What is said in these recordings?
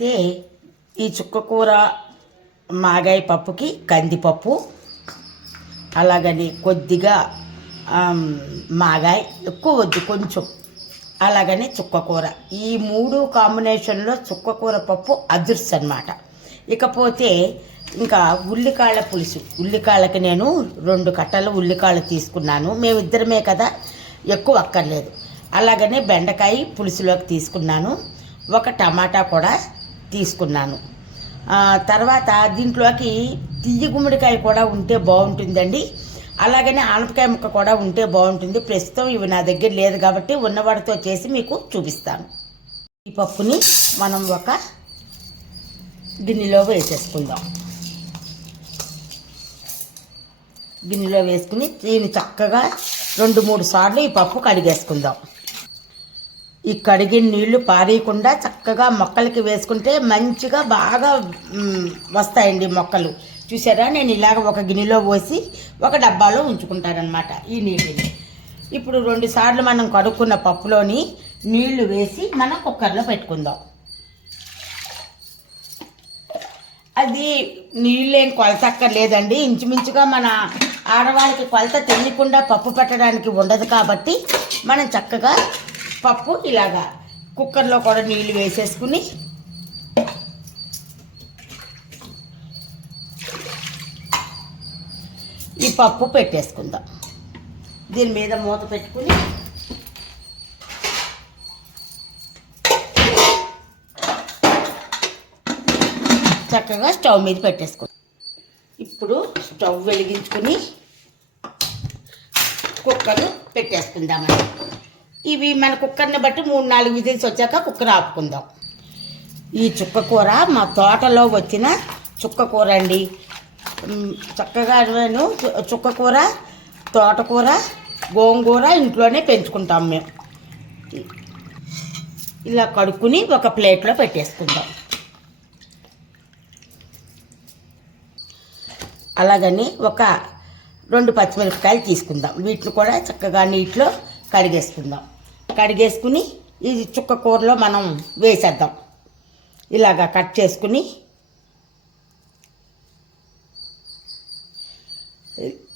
అయితే ఈ చుక్కకూర మాగాయ పప్పుకి కందిపప్పు అలాగని కొద్దిగా మాగాయ ఎక్కువ వద్దు కొంచెం. అలాగని చుక్కకూర ఈ మూడు కాంబినేషన్లో చుక్కకూర పప్పు అదుర్స్ అన్నమాట ఇకపోతే ఇంకా ఉల్లికాళ్ళ పులుసు. ఉల్లికాళ్ళకి నేను రెండు కట్టలు ఉల్లికాళ్ళు తీసుకున్నాను. మేమిద్దరమే కదా ఎక్కువ అక్కర్లేదు. అలాగనే బెండకాయ పులుసులోకి తీసుకున్నాను. ఒక టమాటా కూడా తీసుకున్నాను. తర్వాత దీంట్లోకి తియ్యి గుమ్మడికాయ కూడా ఉంటే బాగుంటుందండి. అలాగనే ఆనపకాయ ముక్క కూడా ఉంటే బాగుంటుంది. ప్రస్తుతం ఇవి నా దగ్గర లేదు కాబట్టి ఉన్నవాడితో చేసి మీకు చూపిస్తాను. ఈ పప్పుని మనం ఒక గిన్నెలో వేసేసుకుందాం. గిన్నెలో వేసుకుని దీన్ని చక్కగా రెండు మూడు సార్లు ఈ పప్పు కడిగేసుకుందాం. ఈ కడిగిన నీళ్ళు పారేయకుండా చక్కగా మొక్కలకి వేసుకుంటే మంచిగా బాగా వస్తాయండి మొక్కలు. చూసారా? నేను ఇలాగ ఒక గిన్నెలో పోసి ఒక డబ్బాలో ఉంచుకుంటానమాట ఈ నీటిని. ఇప్పుడు రెండు సార్లు మనం కడుక్కున్న పప్పులోని నీళ్ళు వేసి మనం కుక్కర్లో పెట్టుకుందాం. అది నీళ్ళేం కొలత అక్కర్లేదండి ఇంచుమించుగా మన ఆడవాళ్ళకి కొలత తెలియకుండా పప్పు పెట్టడానికి ఉండదు కాబట్టి మనం చక్కగా పప్పు ఇలాగా కుక్కర్లో కూడా నీళ్ళు వేసేసుకుని ఈ పప్పు పెట్టేసుకుందాం. దీని మీద మూత పెట్టుకుని చక్కగా స్టవ్ మీద పెట్టేసుకుందాం. ఇప్పుడు స్టవ్ వెలిగించుకుని కుక్కర్ పెట్టేసుకుందామండి. ఇవి మన కుక్కర్ని బట్టి మూడు నాలుగు విజిల్స్ వచ్చాక కుక్కర్ ఆపుకుందాం. ఈ చుక్క కూర మా తోటలో వచ్చిన చుక్క కూర అండి. చక్కగా నేను చుక్క కూర తోటకూర గోంగూర ఇంట్లోనే పెంచుకుంటాం మేము. ఇలా కడుక్కుని ఒక ప్లేట్లో పెట్టేసుకుందాం. అలాగని ఒక రెండు పచ్చిమిరపకాయలు తీసుకుందాం. వీటిని కూడా చక్కగా నీటిలో కడిగేసుకుందాం. కడిగేసుకుని ఈ చుక్క కూరలో మనం వేసేద్దాం. ఇలాగా కట్ చేసుకుని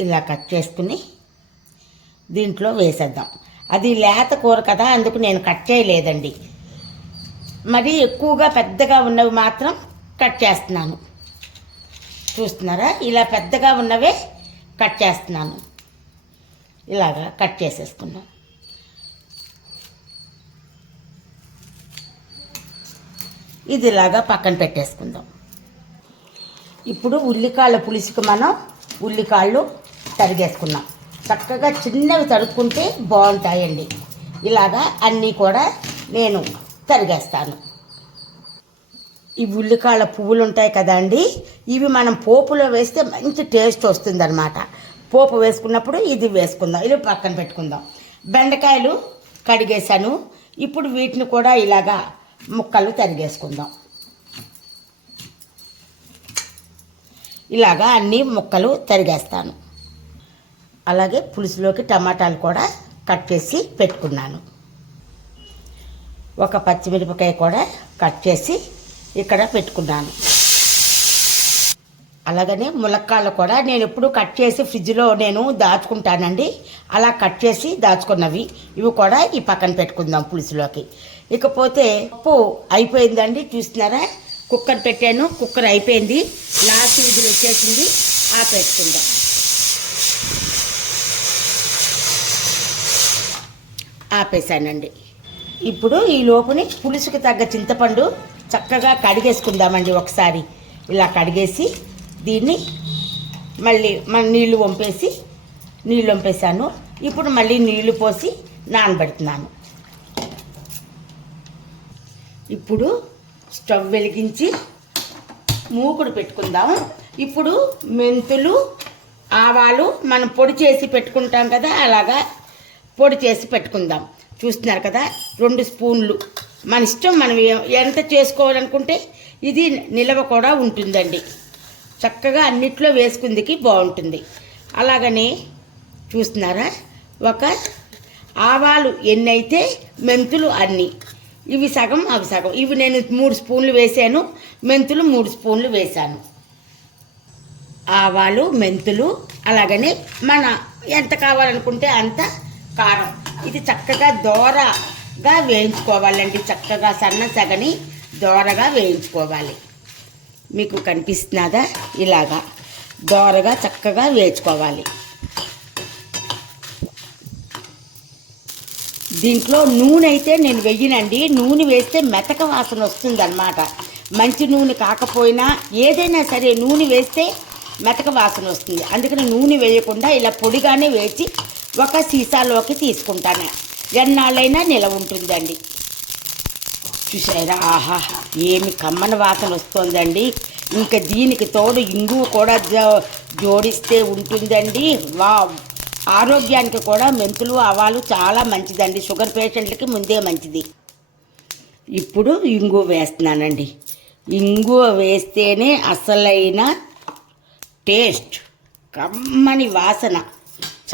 ఇలా కట్ చేసుకుని దీంట్లో వేసేద్దాం. అది లేత కూర కదా అందుకు నేను కట్ చేయలేదండి. మరి ఎక్కువగా పెద్దగా ఉన్నవి మాత్రం కట్ చేస్తున్నాను. చూస్తున్నారా? ఇలా పెద్దగా ఉన్నవే కట్ చేస్తున్నాను. ఇలాగా కట్ చేసేసుకున్నాం ఇది ఇలాగా పక్కన పెట్టేసుకుందాం. ఇప్పుడు ఉల్లికాళ్ళ పులుసుకి మనం ఉల్లికాళ్ళు తరిగేసుకున్నాం. చక్కగా చిన్నవి తరుక్కుంటే బాగుంటాయండి. ఇలాగా అన్నీ కూడా నేను తరిగేస్తాను. ఈ ఉల్లికాళ్ళ పువ్వులు ఉంటాయి కదండి ఇవి మనం పోపులో వేస్తే మంచి టేస్ట్ వస్తుందన్నమాట. పోపు వేసుకున్నప్పుడు ఇది వేసుకుందాం. ఇది పక్కన పెట్టుకుందాం. బెండకాయలు కడిగేశాను. ఇప్పుడు వీటిని కూడా ఇలాగా ముక్కలు తరిగేసుకుందాం. ఇలాగా అన్ని ముక్కలు తరిగేస్తాను. అలాగే పులుసులోకి టమాటాలు కూడా కట్ చేసి పెట్టుకున్నాను. ఒక పచ్చిమిరపకాయ కూడా కట్ చేసి ఇక్కడ పెట్టుకున్నాను. అలాగనే ములక్కాళ్ళు కూడా నేను ఎప్పుడు కట్ చేసి ఫ్రిడ్జ్లో నేను దాచుకుంటానండి. అలా కట్ చేసి దాచుకున్నవి. ఇవి కూడా ఈ పక్కన పెట్టుకుందాం పులుసులోకి. ఇకపోతే పప్పు అయిపోయిందండి. చూస్తున్నారా? కుక్కర్ పెట్టాను. కుక్కర్ అయిపోయింది. లాస్ట్ విధులు వచ్చేసింది. ఆపేసుకుందాం. ఆపేసానండి. ఇప్పుడు ఈ లోపుని పులుసుకి తగ్గ చింతపండు చక్కగా కడిగేసుకుందామండి ఒకసారి. ఇలా కడిగేసి దీన్ని మళ్ళీ మన నీళ్ళు వంపేసి నీళ్ళు వంపేసాను ఇప్పుడు మళ్ళీ నీళ్ళు పోసి నానబెడుతున్నాను. ఇప్పుడు స్టవ్ వెలిగించి మూకుడు పెట్టుకుందాం ఇప్పుడు మెంతులు ఆవాలు మనం పొడి చేసి పెట్టుకుంటాం కదా అలాగా పొడి చేసి పెట్టుకుందాం. చూస్తున్నారు కదా రెండు స్పూన్లు. మన ఇష్టం మనం ఎంత చేసుకోవాలనుకుంటే ఇది నిలవ కూడా ఉంటుందండి. చక్కగా అన్నిట్లో వేసుకుందికి బాగుంటుంది. అలాగనే చూస్తున్నారా? ఒక ఆవాలు ఎన్ని అయితే మెంతులు అన్ని. ఇవి సగం అవి సగం. ఇవి నేను మూడు స్పూన్లు వేసాను. మెంతులు మూడు స్పూన్లు వేసాను ఆవాలు మెంతులు అలాగనే మన ఎంత కావాలనుకుంటే అంత కారం. ఇది చక్కగా దోరగా వేయించుకోవాలండి. చక్కగా సన్న సగని దోరగా వేయించుకోవాలి. మీకు కనిపిస్తున్నదా? ఇలాగా దోరగా చక్కగా వేయించుకోవాలి. దీంట్లో నూనె అయితే నేను వెయ్యనండి నూనె వేస్తే మెతక వాసన వస్తుంది అనమాట మంచి నూనె కాకపోయినా ఏదైనా సరే నూనె వేస్తే మెతక వాసన వస్తుంది. అందుకని నూనె వేయకుండా ఇలా పొడిగానే వేసి ఒక సీసాలోకి తీసుకుంటాను. ఎన్నాళ్ళైనా నిలవ ఉంటుందండి. చూసారా ఆహా ఏమి కమ్మని వాసన వస్తుందండి. ఇంకా దీనికి తోడు ఇంగువ కూడా జో- జోడిస్తే ఉంటుందండి. వా ఆరోగ్యానికి కూడా మెంతులు ఆవాలు చాలా మంచిదండి. షుగర్ పేషెంట్లకి ముందే మంచిది. ఇప్పుడు ఇంగువ వేస్తున్నానండి. ఇంగువ వేస్తేనే అసలైన టేస్ట్. కమ్మని వాసన.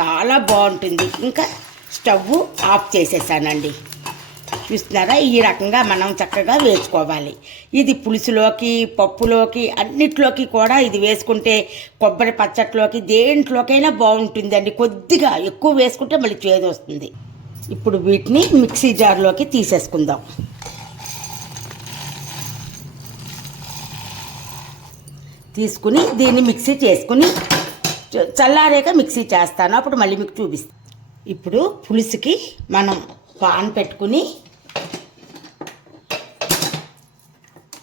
చాలా బాగుంటుంది. ఇంకా స్టవ్ ఆఫ్ చేసేసానండి. చూస్తున్నారా? ఈ రకంగా మనం చక్కగా వేసుకోవాలి. ఇది పులుసులోకి పప్పులోకి అన్నిట్లోకి కూడా ఇది వేసుకుంటే కొబ్బరి పచ్చట్లోకి దేంట్లోకైనా బాగుంటుందండి. కొద్దిగా ఎక్కువ వేసుకుంటే మళ్ళీ చేదు వస్తుంది. ఇప్పుడు వీటిని మిక్సీ జార్లోకి తీసేసుకుందాం. తీసుకుని దీన్ని మిక్సీ చేసుకుని చల్లారాక మిక్సీ చేస్తాను. అప్పుడు మళ్ళీ మీకు చూపిస్తాను ఇప్పుడు పులుసుకి మనం పాన్ పెట్టుకుని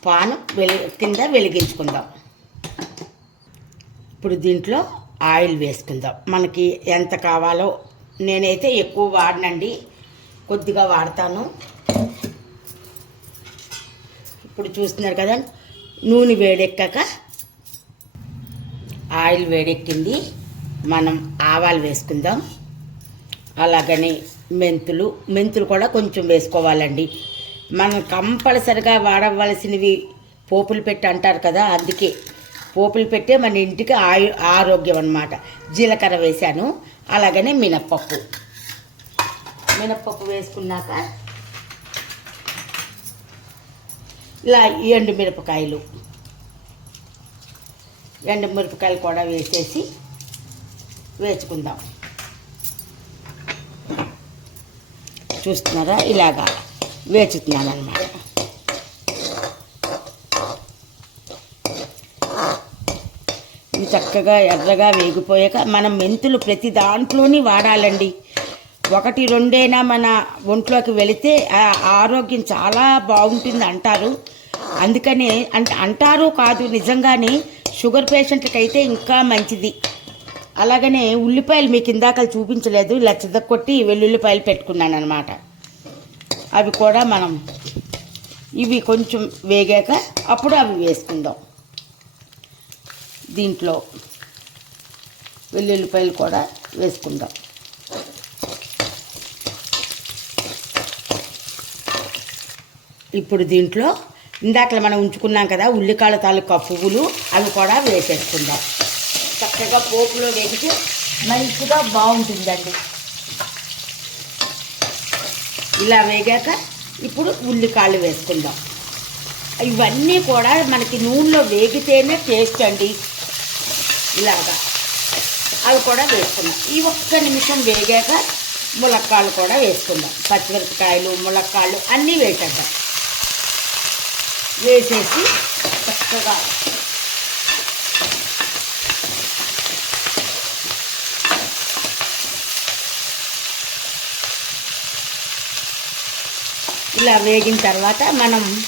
పాను వెలి కింద వెలిగించుకుందాం. ఇప్పుడు దీంట్లో ఆయిల్ వేసుకుందాం. మనకి ఎంత కావాలో నేనైతే ఎక్కువ వాడనండి. కొద్దిగా వాడతాను. ఇప్పుడు చూస్తున్నారు కదా నూనె వేడెక్కాక ఆయిల్ వేడెక్కింది. మనం ఆవాలు వేసుకుందాం. అలాగని మెంతులు మెంతులు కూడా కొంచెం వేసుకోవాలండి. మనం కంపల్సరిగా వాడవలసినవి పోపులు పెట్టి అంటారు కదా అందుకే. పోపులు పెట్టే మన ఇంటికి ఆయు ఆరోగ్యం అన్నమాట. జీలకర్ర వేశాను అలాగనే మినప్పప్పు. మినప్పప్పు వేసుకున్నాక ఇలా ఎండు మిరపకాయలు. ఎండు మిరపకాయలు కూడా వేసేసి వేసుకుందాం. చూస్తున్నారా? ఇలాగా. వేచుతున్నాను అనమాట ఇవి చక్కగా ఎర్రగా వేగిపోయాక మనం మెంతులు ప్రతి దాంట్లోని వాడాలండి. ఒకటి రెండైనా మన ఒంట్లోకి వెళితే ఆరోగ్యం చాలా బాగుంటుంది అంటారు. అందుకనే అంటే అంటారు కాదు నిజంగానే షుగర్ పేషెంట్లకి అయితే ఇంకా మంచిది. అలాగనే ఉల్లిపాయలు మీకు ఇందాక చూపించలేదు ఇలా కొట్టి వెల్లుల్లిపాయలు పెట్టుకున్నాను అనమాట అవి కూడా మనం ఇవి కొంచెం వేగాక అప్పుడు అవి వేసుకుందాం. దీంట్లో వెల్లుల్లిపాయలు కూడా వేసుకుందాం. ఇప్పుడు దీంట్లో ఇందాక మనం ఉంచుకున్నాం కదా ఉల్లికాయల తాలూకా పువ్వులు అవి కూడా వేసేసుకుందాం. చక్కగా పోపులో వేగితే మంచిగా బాగుంటుందండి. ఇలా వేగాక ఇప్పుడు ఉల్లికాయలు వేసుకుందాం. ఇవన్నీ కూడా మనకి నూనెలో వేగితేనే టేస్ట్ అండి. ఇలాగా. అవి కూడా వేసుకున్నాం ఈ ఒక్క నిమిషం వేగాక ములక్కాయలు కూడా వేసుకుందాం. పచ్చిమిరపకాయలు ములక్కాయలు అన్నీ వేసేద్దాం. వేసేసి చక్కగా ఇలా వేగిన తర్వాత మనం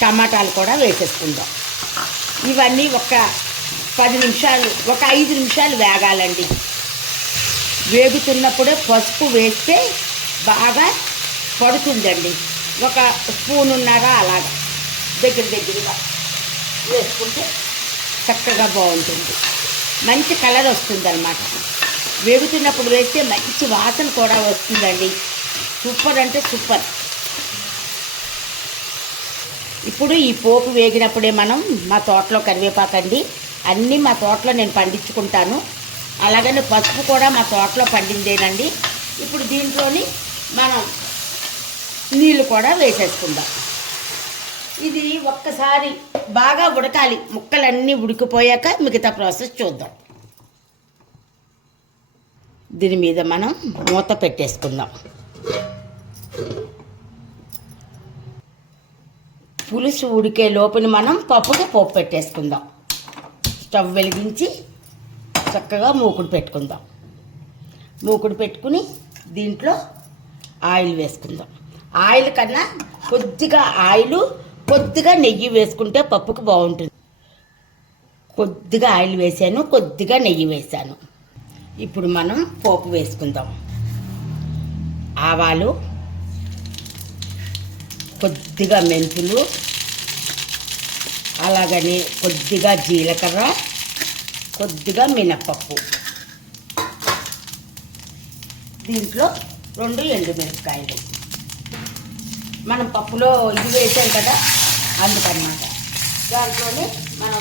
టమాటాలు కూడా వేసేసుకుందాం. ఇవన్నీ ఒక పది నిమిషాలు ఒక ఐదు నిమిషాలు వేగాలండి. వేగుతున్నప్పుడే పసుపు వేస్తే బాగా పడుతుందండి. ఒక స్పూన్ ఉన్నారా అలాగా దగ్గర దగ్గరగా వేసుకుంటే చక్కగా బాగుంటుంది. మంచి కలర్ వస్తుందన్నమాట. వేగుతున్నప్పుడు వేస్తే మంచి వాసన కూడా వస్తుందండి. సూపర్ అంటే సూపర్. ఇప్పుడు ఈ పోపు వేగినప్పుడే మనం మా తోటలో కరివేపాకు అండి. అన్నీ మా తోటలో నేను పండించుకుంటాను. అలాగనే పసుపు కూడా మా తోటలో పండిందేనండి. ఇప్పుడు దీంట్లోని మనం నీళ్ళు కూడా వేసేసుకుందాం. ఇది ఒక్కసారి బాగా ఉడకాలి. ముక్కలన్నీ ఉడికిపోయాక మిగతా ప్రాసెస్ చూద్దాం. దీని మీద మనం మూత పెట్టేసుకుందాం. పులుసు ఉడికే లోపల మనం పప్పుకి పోపు పెట్టేసుకుందాం. స్టవ్ వెలిగించి చక్కగా మూకుడు పెట్టుకుందాం. మూకుడు పెట్టుకుని దీంట్లో ఆయిల్ వేసుకుందాం. ఆయిల్ కన్నా కొద్దిగా ఆయిల్ కొద్దిగా నెయ్యి వేసుకుంటే పప్పుకి బాగుంటుంది. కొద్దిగా ఆయిల్ వేసాను కొద్దిగా నెయ్యి వేసాను. ఇప్పుడు మనం పోపు వేసుకుందాం. ఆవాలు కొద్దిగా మెంతులు అలాగని కొద్దిగా జీలకర్ర కొద్దిగా మినప్పప్పు. దీంట్లో రెండు ఎండుమిరపకాయలు. మనం పప్పులో ఇది వేసాం కదా అందుకన్నమాట దాంట్లోనే మనం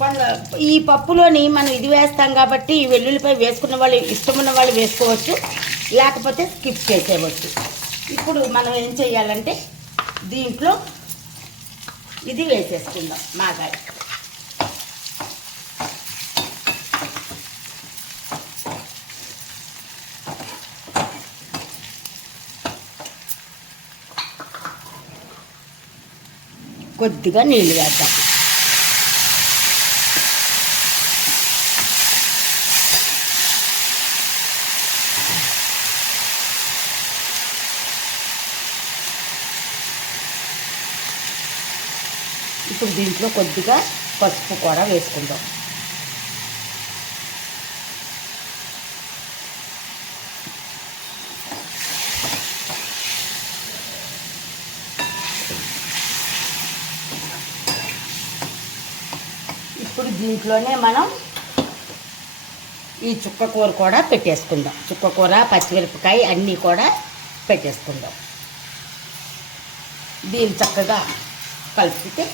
పండ్ల ఈ పప్పులోని మనం ఇది వేస్తాం కాబట్టి ఈ వెల్లుల్లిపై వేసుకున్న వాళ్ళు ఇష్టం ఉన్న వాళ్ళు వేసుకోవచ్చు. లేకపోతే స్కిప్ చేసేవచ్చు ఇప్పుడు మనం ఏం చేయాలంటే దీంట్లో ఇది వేసేసుకుందాం మాగాయ. కొద్దిగా నీళ్ళు వేద్దాం. ఇప్పుడు దీంట్లో కొద్దిగా పసుపు కూడా వేసుకుందాం. ఇప్పుడు దీంట్లోనే మనం ఈ చుక్క కూర కూడా పెట్టేసుకుందాం. చుక్క కూర పచ్చిమిరపకాయ అన్నీ కూడా పెట్టేసుకుందాం. దీన్ని చక్కగా కలిపితే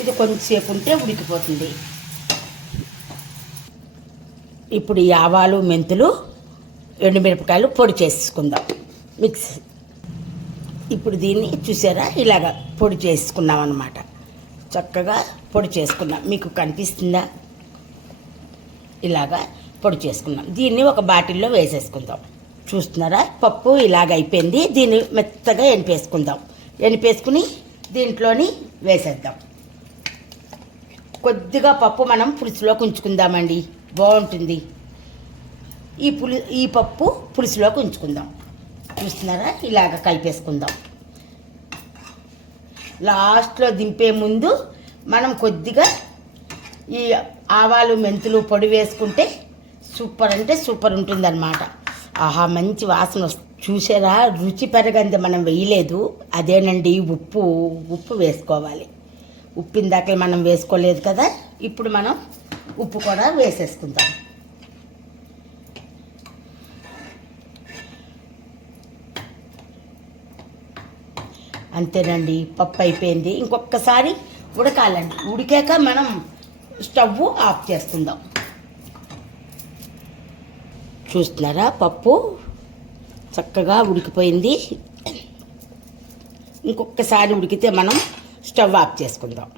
ఇది కొంచెంసేపు ఉంటే ఉడికిపోతుంది. ఇప్పుడు ఈ ఆవాలు మెంతులు ఎండుమిరపకాయలు పొడి చేసుకుందాం. మిక్స్ ఇప్పుడు దీన్ని చూసారా? ఇలాగ పొడి చేసుకున్నాం అన్నమాట. చక్కగా పొడి చేసుకున్నాం. మీకు కనిపిస్తుందా? ఇలాగా పొడి చేసుకున్నాం. దీన్ని ఒక బాటిల్లో వేసేసుకుందాం. చూస్తున్నారా? పప్పు ఇలాగ అయిపోయింది. దీన్ని మెత్తగా ఎనిపేసుకుందాం ఎనిపేసుకుని దీంట్లోని వేసేద్దాం. కొద్దిగా పప్పు మనం పులుసులోకి ఉంచుకుందామండి. బాగుంటుంది. ఈ పులి ఈ పప్పు పులుసులోకి ఉంచుకుందాం. చూస్తున్నారా? ఇలాగ కలిపేసుకుందాం. లాస్ట్లో దింపే ముందు మనం కొద్దిగా ఈ ఆవాలు మెంతులు పొడి వేసుకుంటే సూపర్ అంటే సూపర్ ఉంటుందన్నమాట. ఆహా మంచి వాసన చూసారా? రుచి పెరగంది మనం వేయలేదు. అదేనండి ఉప్పు. ఉప్పు వేసుకోవాలి. ఉప్పు ఇందాక మనం వేసుకోలేదు కదా ఇప్పుడు మనం ఉప్పు కూడా వేసేసుకుందాం. అంతేనండి పప్పు అయిపోయింది. ఇంకొకసారి ఉడకాలండి. ఉడికాక మనం స్టవ్ ఆఫ్ చేస్తుందాం. చూస్తున్నారా పప్పు? చక్కగా ఉడికిపోయింది. ఇంకొకసారి ఉడికితే మనం స్టవ్ ఆఫ్ చేసుకుందాం.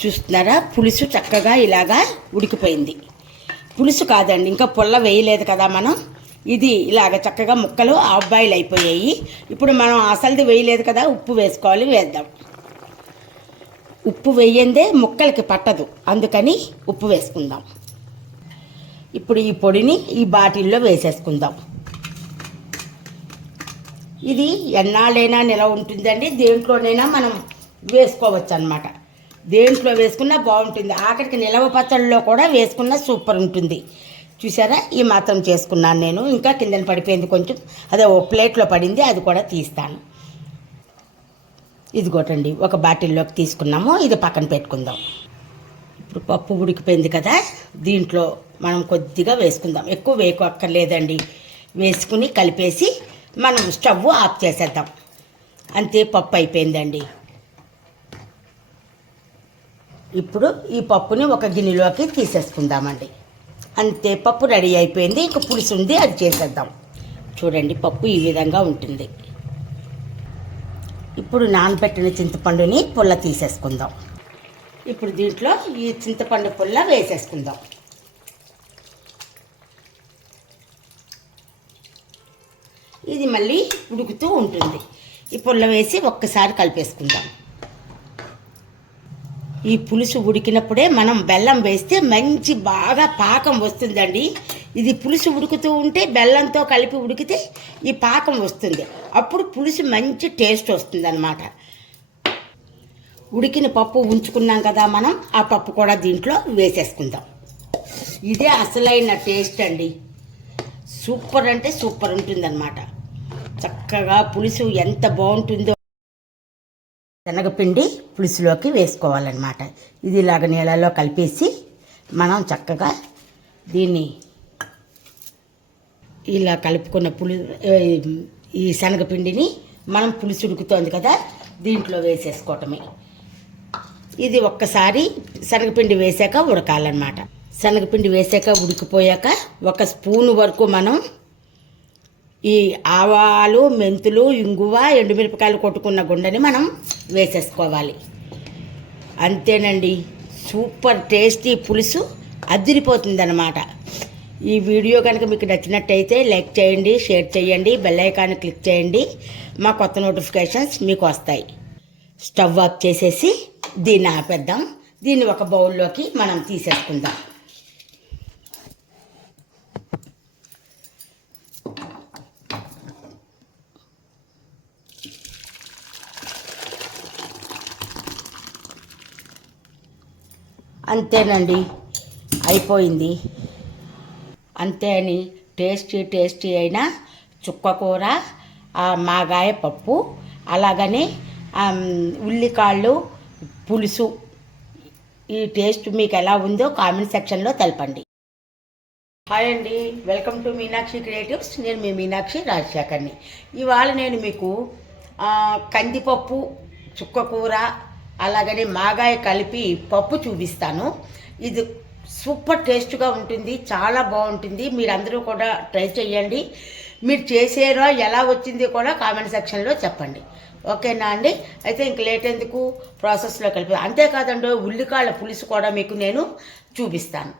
చూస్తున్నారా? పులుసు చక్కగా ఇలాగా ఉడికిపోయింది. పులుసు కాదండి ఇంకా పుల్ల వేయలేదు కదా మనం. ఇది ఇలాగ చక్కగా ముక్కలు హాఫ్ బాయిల్ అయిపోయాయి. ఇప్పుడు మనం అసలుది వేయలేదు కదా ఉప్పు వేసుకోవాలి వేద్దాం. ఉప్పు వేయందే ముక్కలకి పట్టదు అందుకని ఉప్పు వేసుకుందాం. ఇప్పుడు ఈ పొడిని ఈ బాటిల్లో వేసేసుకుందాం. ఇది ఎన్నాళ్ళైనా నిలవ ఉంటుందండి దేంట్లోనైనా మనం వేసుకోవచ్చు అనమాట దేంట్లో వేసుకున్నా బాగుంటుంది. ఆఖరికి నిలవ పచ్చళ్ళలో కూడా వేసుకున్నా సూపర్ ఉంటుంది. చూసారా? ఈ మాత్రం చేసుకున్నాను నేను. ఇంకా కిందన పడిపోయింది కొంచెం. అదే ఓ ప్లేట్లో పడింది. అది కూడా తీస్తాను. ఇదిగోటండి. ఒక బాటిల్లోకి తీసుకున్నాము. ఇది పక్కన పెట్టుకుందాం. ఇప్పుడు పప్పు ఉడికిపోయింది కదా. దీంట్లో మనం కొద్దిగా వేసుకుందాం. ఎక్కువ వేయక్కర్లేదండి. వేసుకుని కలిపేసి మనం స్టవ్ ఆఫ్ చేసేద్దాం. అంతే పప్పు అయిపోయిందండి. ఇప్పుడు ఈ పప్పుని ఒక గిన్నెలోకి తీసేసుకుందామండి. అంతే పప్పు రెడీ అయిపోయింది. ఇంక పులుసు ఉంది అది చేసేద్దాం. చూడండి పప్పు ఈ విధంగా ఉంటుంది. ఇప్పుడు నానబెట్టిన చింతపండుని పుల్ల తీసేసుకుందాం. ఇప్పుడు దీంట్లో ఈ చింతపండు పుల్ల వేసేసుకుందాం. ఇది మళ్ళీ ఉడుకుతూ ఉంటుంది. ఈ పుల్ల వేసి ఒక్కసారి కలిపేసుకుందాం. ఈ పులుసు ఉడికినప్పుడే మనం బెల్లం వేస్తే మంచి బాగా పాకం వస్తుందండి. ఇది పులుసు ఉడుకుతూ ఉంటే బెల్లంతో కలిపి ఉడికితే ఈ పాకం వస్తుంది. అప్పుడు పులుసు మంచి టేస్ట్ వస్తుంది అనమాట ఉడికిన పప్పు ఉంచుకున్నాం కదా మనం ఆ పప్పు కూడా దీంట్లో వేసేసుకుందాం. ఇదే అసలైన టేస్ట్ అండి. సూపర్ అంటే సూపర్ ఉంటుందన్నమాట. చక్కగా పులుసు ఎంత బాగుంటుందో శనగపిండి పులుసులోకి వేసుకోవాలన్నమాట. ఇది ఇలాగ నీళ్ళలో కలిపేసి మనం చక్కగా దీన్ని ఇలా కలుపుకున్న పులి ఈ శనగపిండిని మనం పులుసు ఉడుకుతోంది కదా దీంట్లో వేసేసుకోవటమే. ఇది ఒక్కసారి శనగపిండి వేసాక ఉడకాలన్నమాట. శనగపిండి వేసాక ఉడికిపోయాక ఒక స్పూన్ వరకు మనం ఈ ఆవాలు మెంతులు ఇంగువ ఎండుమిరపకాయలు కొట్టుకున్న గుండెని మనం వేసేసుకోవాలి. అంతేనండి. సూపర్ టేస్టీ పులుసు అదిరిపోతుందన్నమాట. ఈ వీడియో కనుక మీకు నచ్చినట్టయితే లైక్ చేయండి షేర్ చేయండి బెల్ ఐకాన్ క్లిక్ చేయండి. మా కొత్త నోటిఫికేషన్స్ మీకు వస్తాయి. స్టవ్ ఆఫ్ చేసేసి దీన్ని ఆపేద్దాం. దీన్ని ఒక బౌల్లోకి మనం తీసేసుకుందాం. అంతేనండి. అయిపోయింది. అంతే అని టేస్టీ టేస్టీ అయిన చుక్క కూర మాగాయ పప్పు అలాగనే ఉల్లికాళ్ళు పులుసు. ఈ టేస్ట్ మీకు ఎలా ఉందో కామెంట్ సెక్షన్లో తెలపండి. హాయ్ అండి. Welcome to Meenakshi Creatives. నేను మీ మీనాక్షి రాజశేఖర్ని. ఇవాళ నేను మీకు కందిపప్పు చుక్క కూర అలాగనే మాగాయ కలిపి పప్పు చూపిస్తాను. ఇది సూపర్ టేస్ట్గా ఉంటుంది చాలా బాగుంటుంది. మీరందరూ కూడా ట్రై చేయండి మీరు చేసారో ఎలా వచ్చింది కూడా కామెంట్ సెక్షన్లో చెప్పండి. ఓకేనా అండి? అయితే ఇంక లేట్ ఎందుకు? ప్రాసెస్లో కలిపి అంతేకాదండి ఉల్లికాళ్ళ పులుసు కూడా మీకు నేను చూపిస్తాను.